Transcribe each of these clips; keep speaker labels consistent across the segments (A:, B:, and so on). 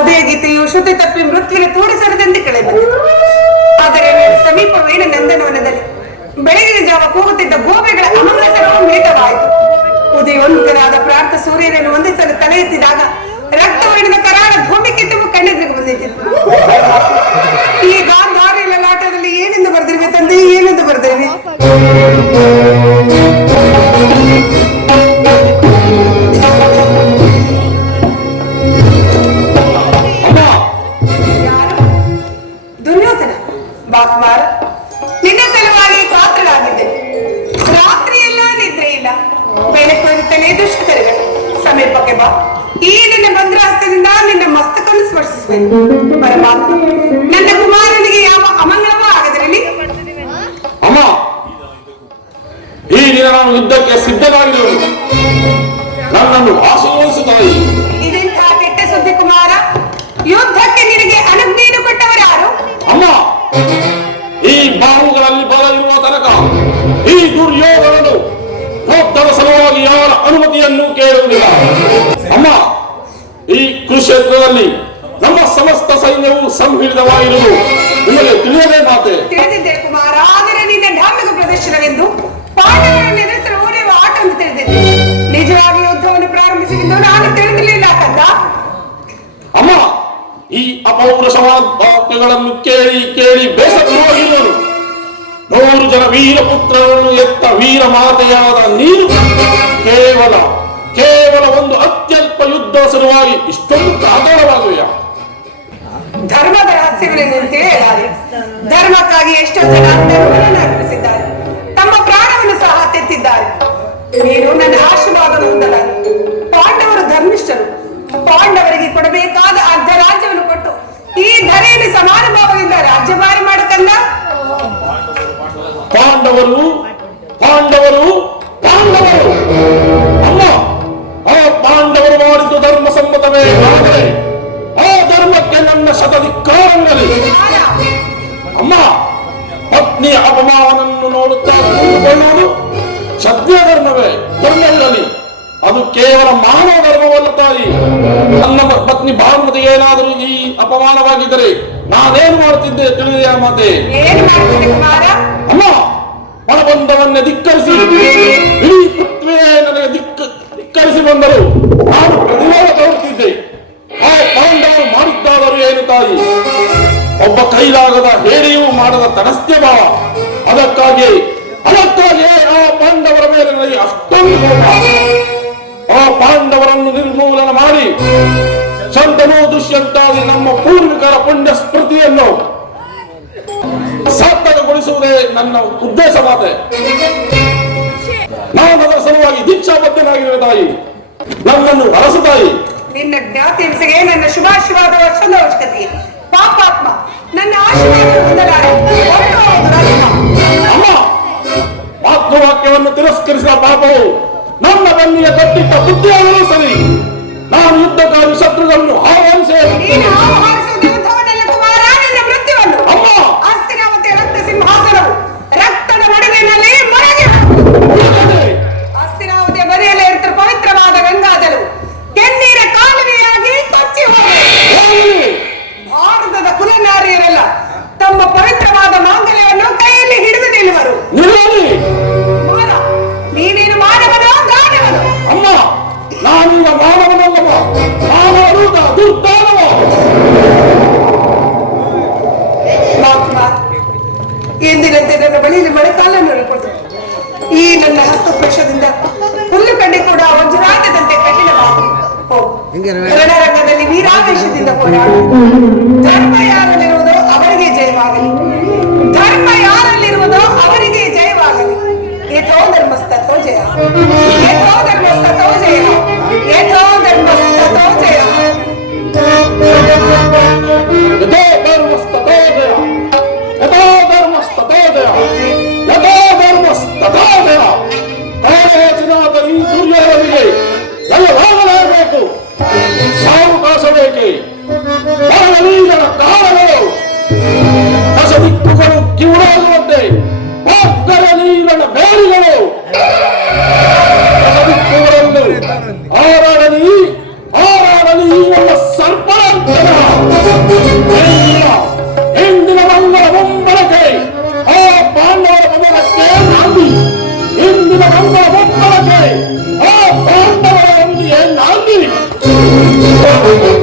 A: ಉದಯ ಗೀತೆಯು ಶ್ರುತಿ ತಪ್ಪಿ ಮೃತ್ಯುವಿನ ತೋಡಿಸರದಂತೆ ಕಳೆದ ಆದರೆ ನನ್ನ ಸಮೀಪವೇಣ ನಂದನವನದಲ್ಲಿ ಬೆಳಗಿನ ಜಾವ ಕೂಗುತ್ತಿದ್ದ ಗೋಬೆಗಳ ಅಮಂಗಸರವು ಮಿಳಿತವಾಯಿತು. ಉದಯೋನ್ಮುಖರಾದ ಪ್ರಾರ್ಥ ಸೂರ್ಯನನ್ನು ಒಂದಿಸಲು ತಲೆ ಎತ್ತಿದಾಗ ರಕ್ತವರ್ಣದ ಕರಾಳ ಭೂಮಿಕ್ಕಿಂತ ಕಣ್ಣೆದುರಿಗೆ ಬಂದಿತ್ತು. ಈ ಗಾಂಧಾರಿ ಲಲಾಟದಲ್ಲಿ ಏನೆಂದು ಬರೆದಿರುವೆ ತಂದೆ? ಏನೆಂದು ಬರೆದಿರುವೆ? ಈ
B: ದಿನ ನಾನು ಯುದ್ಧಕ್ಕೆ ಸಿದ್ಧನಾಗಿರು. ನನ್ನನ್ನು ಆಶೀರ್ವದಿಸು ತಾಯಿ.
A: ಇದೆಂತಹ ಕೆಟ್ಟ ಸುದ್ದಿ ಕುಮಾರ? ಯುದ್ಧಕ್ಕೆ ನಿನಗೆ ಅನುಜ್ಞೆಯನ್ನು ಕೊಟ್ಟವರಾರು?
B: ಅಮ್ಮ ಈ ಬಾಹುಗಳಲ್ಲಿ ಬಲ ತನಕ ಈ ದುರ್ಯೋಧನನು ಯುದ್ಧದ ಸಲುವಾಗಿ ಯಾರ ಅನುಮತಿಯನ್ನು ಕೇಳುವುದಿಲ್ಲ. ಅಮ್ಮ ಈ ಕುರುಕ್ಷೇತ್ರದಲ್ಲಿ ನಮ್ಮ ಸಮಸ್ತ ಸೈನ್ಯವು ಸಂಹಿಡಿತವಾಗಿರುವುದು ನಿಮಗೆ ತಿಳಿಯದೇ ಮಾತೆ.
A: ತಿಳಿದಿದ್ದೆ ಕುಮಾರ ಆದರೆ ನಿನ್ನೆ ಧಾರ್ಮಿಕ ಪ್ರದರ್ಶನವೆಂದು? ಪಾಂಡವರನ್ನು ಎದುರಿಸಲು ಓಡಿಯುವ ಆಟ ಎಂದು ತಿಳಿದಿದ್ದೆ ನಿಜವಾಗಿ ಯುದ್ಧವನ್ನು ಪ್ರಾರಂಭಿಸಿದ್ದು ನಾನು ತಿಳಿದಿರಲಿಲ್ಲ ಕಂದ
B: ಅಮ್ಮ ಈ ಅಪೌರುಷವಾದ ವಾಕ್ಯಗಳನ್ನು ಕೇಳಿ ಕೇಳಿ ಬೇಸತ್ತಿರುವನು ನೂರು ಜನ ವೀರ ಪುತ್ರರನ್ನು ಎತ್ತ ವೀರ ಮಾತೆಯಾದ ನೀನು ಕೇವಲ ಕೇವಲ ಒಂದು ಅತ್ಯಲ್ಪ ಯುದ್ಧ ಸಲುವಾಗಿ ಇಷ್ಟೊಂದು ಯಾ
A: ಧರ್ಮದ ರಹಸ್ಯಗಳನ್ನು ತಿಳಿಯಲಾರೆ ಧರ್ಮಕ್ಕಾಗಿ ಎಷ್ಟೋ ಜನ ಧರ್ಮವನ್ನು ಅರ್ಪಿಸಿದ್ದಾರೆ. ತಮ್ಮ ಪ್ರಾಣವನ್ನು ನೀನು ನನ್ನ ಆಶೀರ್ವಾದ ಹೊಂದಲಾರೆ ಪಾಂಡವರು ಧರ್ಮಿಷ್ಠರು. ಪಾಂಡವರಿಗೆ ಕೊಡಬೇಕಾದ ಅರ್ಧ ರಾಜ್ಯವನ್ನು ಕೊಟ್ಟು ಈ ಧರೆಯನ್ನು ಸಮಾನುಭಾವದಿಂದ ರಾಜ್ಯಭಾರಿ ಮಾಡಕಲ್ಲ
B: ಪಾಂಡವರು ತಿಳಿದೆಯಾ ಮಾತೆ ಅಮ್ಮ, ಮನಬಂಧವನ್ನೇ ಧಿಕ್ಕರಿಸಿ. ಇಡೀ ಪೃಥ್ವಿಯೇ ನನಗೆ ದಿಕ್ಕ ಧಿಕ್ಕರಿಸಿ ಬಂದರು. ನಾನು ಪ್ರತಿರೋಧ ತೋರುತ್ತಿದ್ದೆ. ಆ ಪಾಂಡವರು ಮಾಡಿದ್ದಾದರೂ ಏನು ತಾಯಿ? ಒಬ್ಬ ಕೈಲಾಗದ ಹೇಡಿಯೂ ಮಾಡದ ತಡಸ್ಯ ಭಾವ. ಅದಕ್ಕಾಗಿ ಅದಕ್ಕಾಗಿ ಆ ಪಾಂಡವರ ಮೇಲೆ ನನಗೆ ಅಷ್ಟೊಂದು ಕೋಪ. ಆ ಪಾಂಡವರನ್ನು ನಿರ್ಮೂಲನ ಮಾಡಿ ಶಂತನು ದುಷ್ಯಂತಾಗಿ ನಮ್ಮ ಪೂರ್ವಿಕರ ಪುಣ್ಯ ಸ್ಮೃತಿಯನ್ನು ಸಾರ್ಥಕಗೊಳಿಸುವುದೇ ನನ್ನ ಉದ್ದೇಶವಾದೆ. ನಾನು ಅದರ ಸಲುವಾಗಿ ದೀಕ್ಷಾಬದ್ಧನಾಗಿರುವ ತಾಯಿ ನನ್ನನ್ನು ಅರಸು ತಾಯಿ.
A: ನಿನ್ನ ಜ್ಞಾತಿ ಹಿಂಸೆಗೆ ನನ್ನ ಶುಭಾಶೀರ್ವಾದ ವರ್ಷದ ಅವಶ್ಯಕತೆ. ಪಾಪಾತ್ಮ ನನ್ನ
B: ಮಾತೃವಾಕ್ಯವನ್ನು ತಿರಸ್ಕರಿಸಿದ ಪಾಪವು ನನ್ನ ಬನ್ನಿಯ ಕಟ್ಟಿಟ್ಟ ಬುದ್ಧಿಯಾದರೂ ಸರಿ. ನಾನು ಯುದ್ಧಕ್ಕಾಗಿ ಶತ್ರುಗಳನ್ನು ಆಹ್ವಾನಿಸೇ ಆ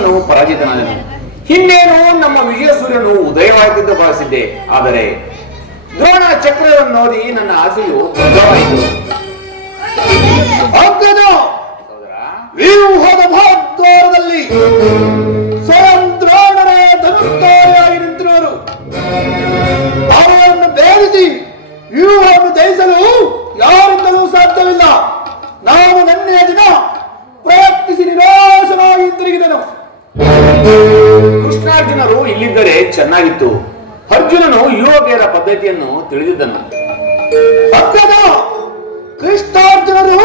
C: ಭೀಷ್ಮನು ಪರಾಜಿತನಾದನು. ಹಿಂದೇನು ನಮ್ಮ ವಿಜಯ ಸೂರ್ಯನು ಉದಯವಾಗಿದ್ದು ಭಾವಿಸಿದ್ದೆ. ಆದರೆ ದ್ರೋಣ ಚಕ್ರವನ್ನು ನೋಡಿ ನನ್ನ ಆಸೆಯು ಸಹೋದರ
B: ವ್ಯೂಹದ ಭಾಗದಲ್ಲಿ ಸ್ವಯಂ ದ್ರೋಣರ ಧನುಷ್ಠಾರಿಯಾಗಿ ನಿಂತಿರುವರು. ಅವರನ್ನು ಬೇರಿಸಿ ವ್ಯೂಹವನ್ನು ಜಯಿಸಲು ಯಾರಿಂದಲೂ ಸಾಧ್ಯವಿಲ್ಲ. ನಾನು ನನ್ನೆಯ ದಿನ ಪ್ರಯತ್ನಿಸಿ ನಿರಾಶನಾಗಿ ಹಿಂತಿರುಗಿದನು.
C: ಕೃಷ್ಣಾರ್ಜುನರು ಇಲ್ಲಿದ್ದರೆ ಚೆನ್ನಾಗಿತ್ತು. ಅರ್ಜುನನು ಯುವಕಿಯರ ಪದ್ಧತಿಯನ್ನು ತಿಳಿದಿದ್ದನು.
B: ಕೃಷ್ಣಾರ್ಜುನರು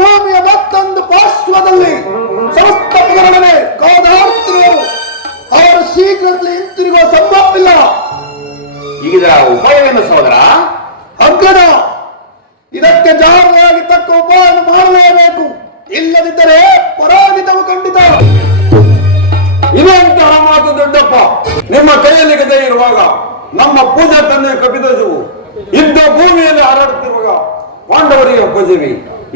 B: ಭೂಮಿಯ ಮತ್ತೊಂದು ಪಾರ್ಶ್ವದಲ್ಲಿ ಸಮಸ್ತ ವಿವರಣೆ ಕಾದಾಡ್ತಿರುವರು ಅವರು ಶೀಘ್ರದಲ್ಲಿ ಹಿಂತಿರುಗುವ ಸಂಭವವಿಲ್ಲ.
C: ಈಗ ಉಪಾಯವೇನು ಸಹೋದರ?
D: ಇರುವಾಗ ನಮ್ಮ ಪೂಜಾ ತಂದೆ ಕಪಿಧ್ವಜವು ಇದ್ದ ಭೂಮಿಯಲ್ಲಿ ಹಾರಾಡುತ್ತಿರುವಾಗ ಪಾಂಡವರಿಗೆ ಉಪಜೀವಿ.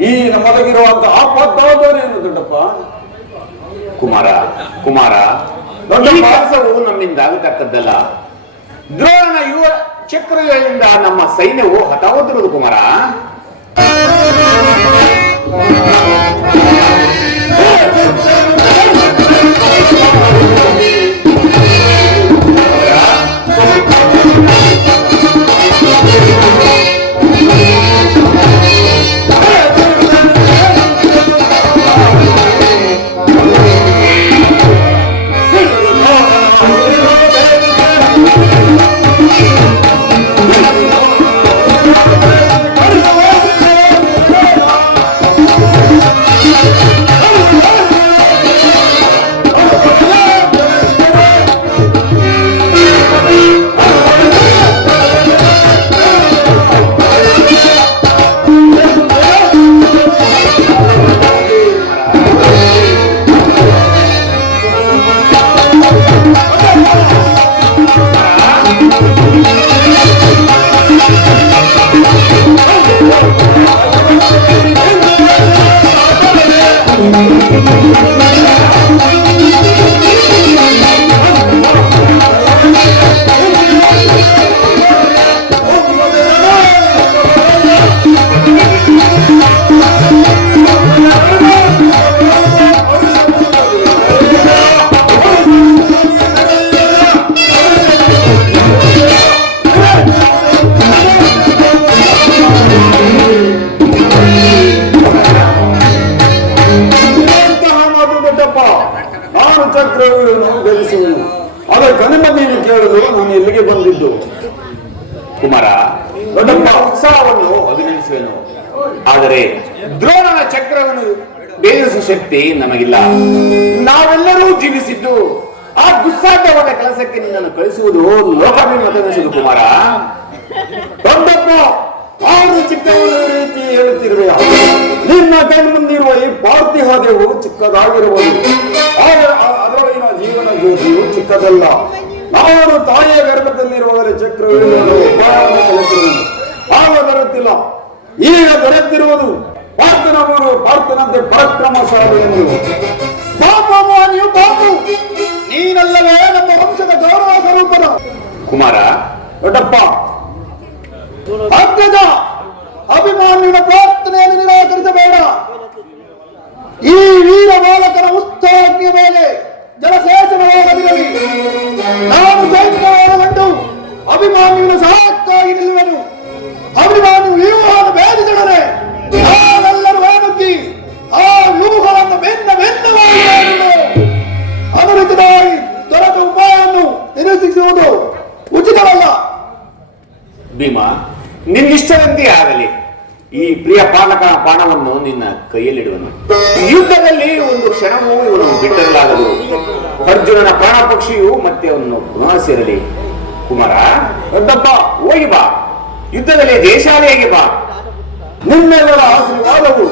D: ಈ ನಮ್ಮದಗಿರುವಂತಹ ಆಪತ್ತಾದವರೇನು ದೊಡ್ಡಪ್ಪ?
C: ಕುಮಾರ ಕುಮಾರ.
D: ದೊಡ್ಡ
C: ಕೆಲಸವು ನಮ್ಮಿಂದ ಆಗತಕ್ಕದ್ದಲ್ಲ. ದ್ರೋಣ ಯುವ ಚಕ್ರಗಳಿಂದ ನಮ್ಮ ಸೈನ್ಯವು ಹತಾವತ್ತಿರುವುದು ಕುಮಾರ.
D: i'm ಇಲ್ಲಿಗೆ
C: ಕುಮಾರ, ದೊಡ್ಡಪ್ಪ ಉತ್ಸಾಹವನ್ನು ಅಭಿನಂದಿಸುವೆನು. ಆದರೆ ದ್ರೋಣನ ಚಕ್ರವನ್ನು ಬೇರಿಸುವ ಶಕ್ತಿ ನಮಗಿಲ್ಲ. ನಾವೆಲ್ಲರೂ ಜೀವಿಸಿದ್ದು ಆ ದುಸ್ಸಾಧ್ಯವಾದ ಕೆಲಸಕ್ಕೆ ನಿನ್ನನ್ನು ಕಳಿಸುವುದು ಲೋಕಾಭಿಮತವೆನಿಸುವುದು ಕುಮಾರ.
D: ದೊಡ್ಡಪ್ಪ, ಆರು ಚಿಕ್ಕ ರೀತಿ ಹೇಳುತ್ತಿರುವೆ. ನಿನ್ನ ಕಣ್ಮುಂದಿರುವ ಈ ಪಾರ್ಥಿವ ದೇವು ಚಿಕ್ಕದಾಗಿರುವುದು. ಆದರೆ ಜೀವನ ಜ್ಯೋತಿಯು ಚಿಕ್ಕದಲ್ಲ. ನಾನು ತಾಯಿಯ ಗರ್ಭದಲ್ಲಿರುವಾಗಲೇ ಚಕ್ರ ಉಪಾಯವನ್ನು ಕಲಿತಿರುವೆನು. ಆಗ ದೊರೆತಿಲ್ಲ ಈಗ ದೊರೆತಿರುವುದು ಪಾರ್ಥನವರು ಪಾರ್ಥನಂತೆ ಪರಾಕ್ರಮಶಾಲಿ ಎಂದು.
B: ಬಾಪು ಅಮ್ಮ, ನೀವು ಬಾಪು ನೀನಲ್ಲವೇ ನಮ್ಮ ವಂಶದ ಗೌರವ ಸ್ವರೂಪದ
C: ಕುಮಾರ.
D: ದೊಡ್ಡಪ್ಪ.
B: ಅಗ್ಗದ ಅಭಿಮಾನ್ಯನ ಪ್ರಾರ್ಥನೆಯನ್ನು ನಿರಾಕರಿಸಬೇಡ. ಈ ವೀರ ಬಾಲಕನ ಉತ್ಸಾಹಕ್ಕೆ ಮೇಲೆ ಜಲಸೇಚನವಾಗದಿರಲಿ. ನಾನು ಕಂಡು
E: ಅಭಿಮಾನಿಗಳ ಸಹಾಯಕ್ಕಾಗಿ ನಿಲ್ಲುವೆನು. ಅಭಿಮಾನಿ ವ್ಯೂಹವನ್ನು ಭೇದಿಸಿದರೆ ನಾವೆಲ್ಲರೂ ಒಳನುಗ್ಗಿ ಆ ವ್ಯೂಹವನ್ನು ಬೆನ್ನ ಬೆನ್ನವಾಗಿ ಮಾಡುವುದು. ಅನುರಿತವಾಗಿ ದೊರೆತ ಉಪಾಯವನ್ನು ನಿರೂಪಿಸುವುದು ಉಚಿತವಲ್ಲ.
C: ಭೀಮ, ನಿನ್ನಿಷ್ಟದಂತೆ ಆಗಲಿ. ಈ ಪ್ರಿಯ ಪಾಲಕ ಬಾಣವನ್ನು ನಿನ್ನ ಕೈಯಲ್ಲಿಡುವನು. ಯುದ್ಧದಲ್ಲಿ ಒಂದು ಕ್ಷಣವೂ ಇವನು ಬಿಟ್ಟಿರಲಾಗದು. ಅರ್ಜುನನ ಪ್ರಾಣ ಪಕ್ಷಿಯು ಮತ್ತೆ ಅವನು ಪುನಃ ಸೇರಲಿ. ಕುಮಾರ,
D: ದೊಡ್ಡಪ್ಪ,
C: ಹೋಗಿ ಬಾ. ಯುದ್ಧದಲ್ಲಿ ಜಯಶಾಲಿಯಾಗಿ ಬಾ.
D: ನಿನ್ನೆಲ್ಲರ ಆಶೀರ್ವಾದವು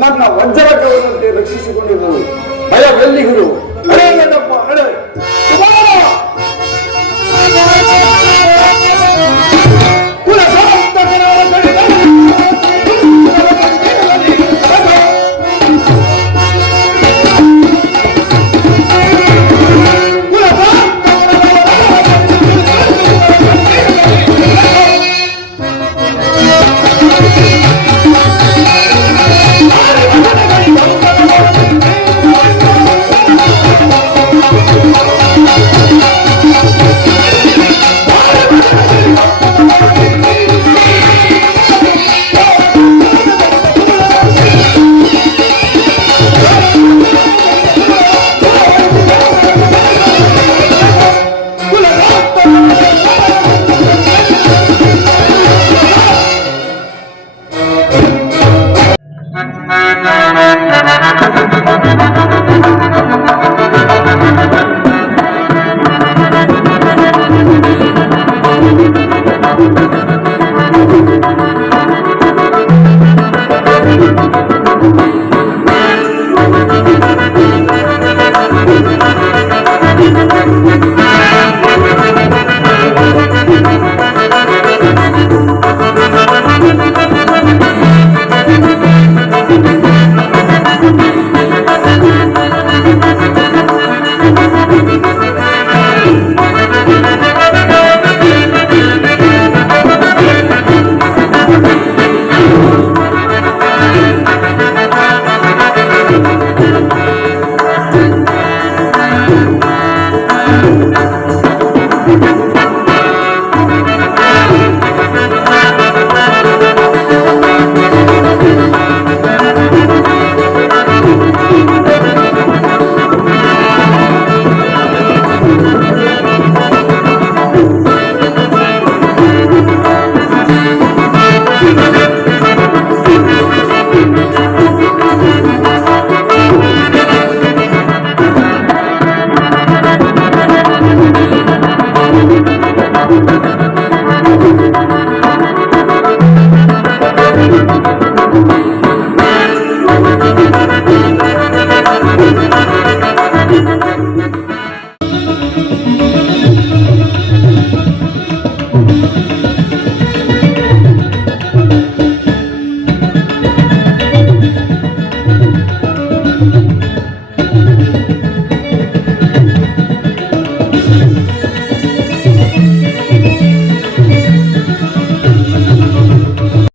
D: ನನ್ನ ವಜ್ರಕವನ್ನಂತೆ ರಕ್ಷಿಸಿಕೊಂಡಿರುವುದು ಭಯವೆಲ್ಲಿಗುರು?